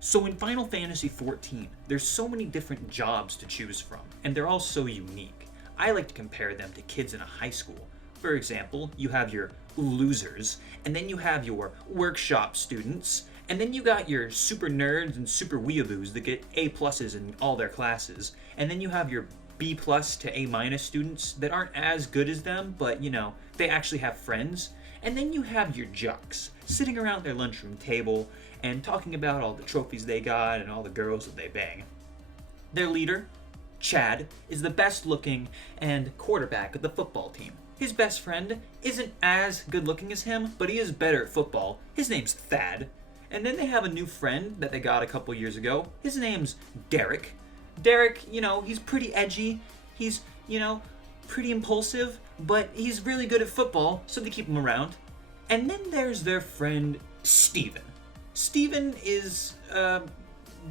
So in Final Fantasy XIV, there's so many different jobs to choose from, and they're all so unique. I like to compare them to kids in a high school. For example, you have your losers, and then you have your workshop students, and then you got your super nerds and super weeaboos that get A pluses in all their classes, and then you have your B plus to A minus students that aren't as good as them, but they actually have friends. And then you have your jocks sitting around their lunchroom table and talking about all the trophies they got and all the girls that they bang. Their leader, Chad, is the best looking and quarterback of the football team. His best friend isn't as good looking as him, but he is better at football. His name's Thad. And then they have a new friend that they got a couple years ago. His name's Derek. Derek, he's pretty edgy. He's, pretty impulsive, but he's really good at football, so they keep him around. And then there's their friend Steven. Steven is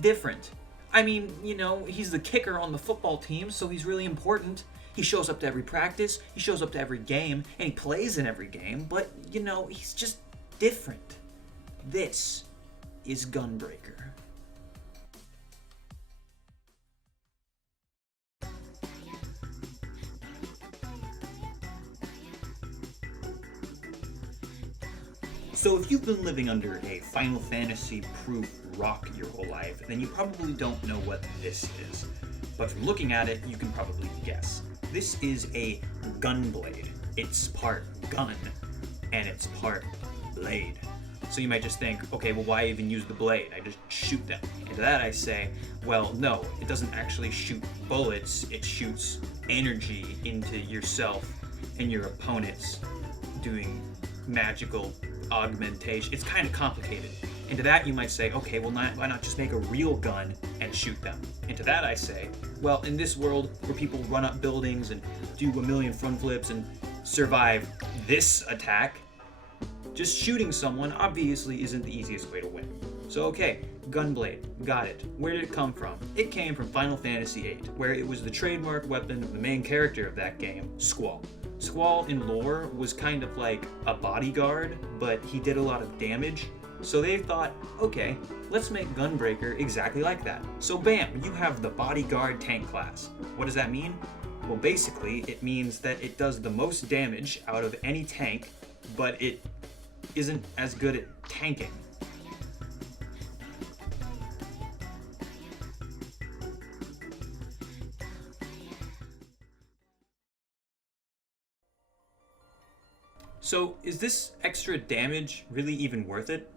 different. I mean, he's the kicker on the football team, so he's really important. He shows up to every practice, he shows up to every game, and he plays in every game, but, he's just different. This is Gunbreaker. So if you've been living under a Final Fantasy-proof rock your whole life, then you probably don't know what this is. But from looking at it, you can probably guess. This is a gunblade. It's part gun, and it's part blade. So you might just think, okay, well, why even use the blade? I just shoot them. And to that I say, well, no, it doesn't actually shoot bullets. It shoots energy into yourself and your opponents, doing magical augmentation. It's kind of complicated. And to that you might say, okay, well, why not just make a real gun and shoot them? And to that I say, well, in this world where people run up buildings and do a million front flips and survive this attack, just shooting someone obviously isn't the easiest way to win. So okay, gunblade, got it. Where did it come from? It came from Final Fantasy VIII, where it was the trademark weapon of the main character of that game, Squall. Squall in lore was kind of like a bodyguard, but he did a lot of damage. So they thought, okay, let's make Gunbreaker exactly like that. So bam, you have the bodyguard tank class. What does that mean? Well, basically, it means that it does the most damage out of any tank, but it isn't as good at tanking. So is this extra damage really even worth it?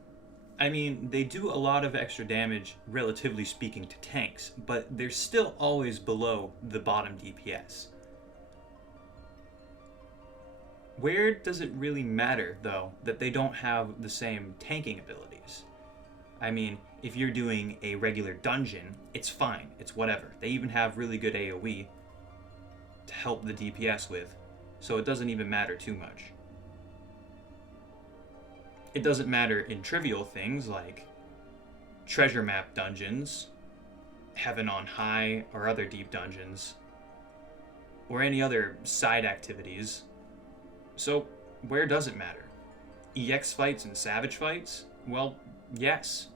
I mean, they do a lot of extra damage, relatively speaking, to tanks, but they're still always below the bottom DPS. Where does it really matter, though, that they don't have the same tanking abilities? I mean, if you're doing a regular dungeon, it's fine, it's whatever. They even have really good AoE to help the DPS with, so it doesn't even matter too much. It doesn't matter in trivial things like treasure map dungeons, Heaven on High, or other deep dungeons, or any other side activities. So, where does it matter? EX fights and Savage fights? Well, yes.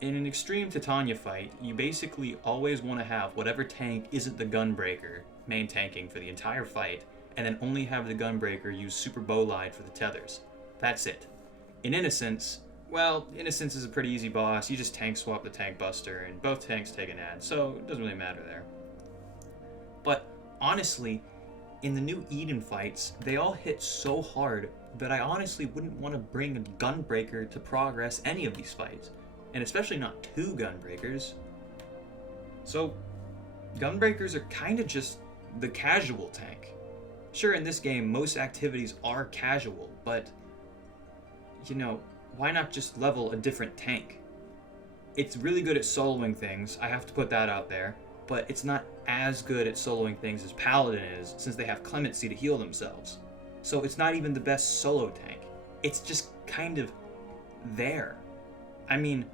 In an Extreme Titania fight, you basically always want to have whatever tank isn't the Gunbreaker main tanking for the entire fight, and then only have the Gunbreaker use Super Bolide for the tethers. That's it. In Innocence, well, Innocence is a pretty easy boss. You just tank swap the Tank Buster, and both tanks take an ad, so it doesn't really matter there. But honestly, in the new Eden fights, they all hit so hard that I honestly wouldn't want to bring a Gunbreaker to progress any of these fights, and especially not two Gunbreakers. So, Gunbreakers are kind of just the casual tank. Sure, in this game, most activities are casual, but why not just level a different tank? It's really good at soloing things, I have to put that out there, but it's not as good at soloing things as Paladin is, since they have Clemency to heal themselves. So it's not even the best solo tank. It's just kind of there. I mean,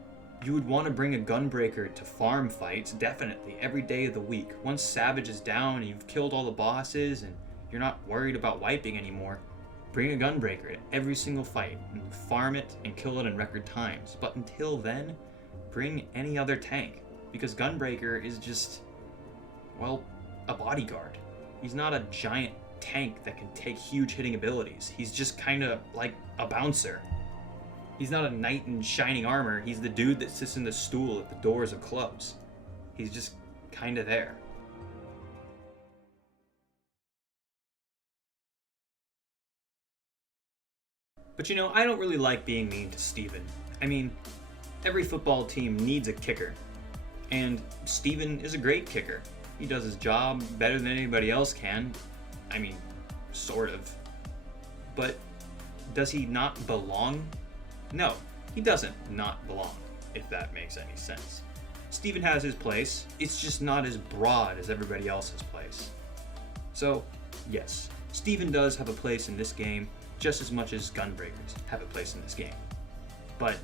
you would want to bring a Gunbreaker to farm fights, definitely, every day of the week. Once Savage is down and you've killed all the bosses and you're not worried about wiping anymore, bring a Gunbreaker to every single fight and farm it and kill it in record times. But until then, bring any other tank, because Gunbreaker is just, well, a bodyguard. He's not a giant tank that can take huge hitting abilities. He's just kind of like a bouncer. He's not a knight in shining armor. He's the dude that sits in the stool at the doors of clubs. He's just kind of there. But you know, I don't really like being mean to Steven. I mean, every football team needs a kicker. And Steven is a great kicker. He does his job better than anybody else can. I mean, sort of. But does he not belong? No, he doesn't not belong, if that makes any sense. Steven has his place, it's just not as broad as everybody else's place. So, yes, Steven does have a place in this game just as much as Gunbreakers have a place in this game. But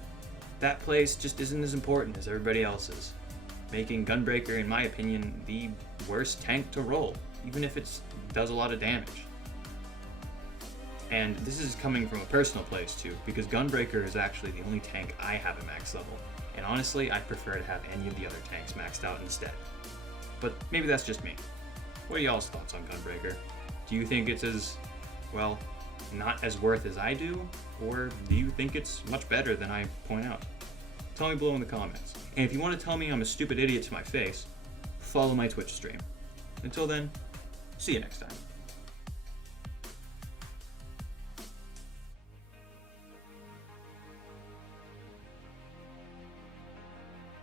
that place just isn't as important as everybody else's, making Gunbreaker, in my opinion, the worst tank to roll, even if it does a lot of damage. And this is coming from a personal place too, because Gunbreaker is actually the only tank I have at max level, and honestly, I prefer to have any of the other tanks maxed out instead. But maybe that's just me. What are y'all's thoughts on Gunbreaker? Do you think it's as, well, not as worth as I do, or do you think it's much better than I point out? Tell me below in the comments. And if you want to tell me I'm a stupid idiot to my face, follow my Twitch stream. Until then, see you next time.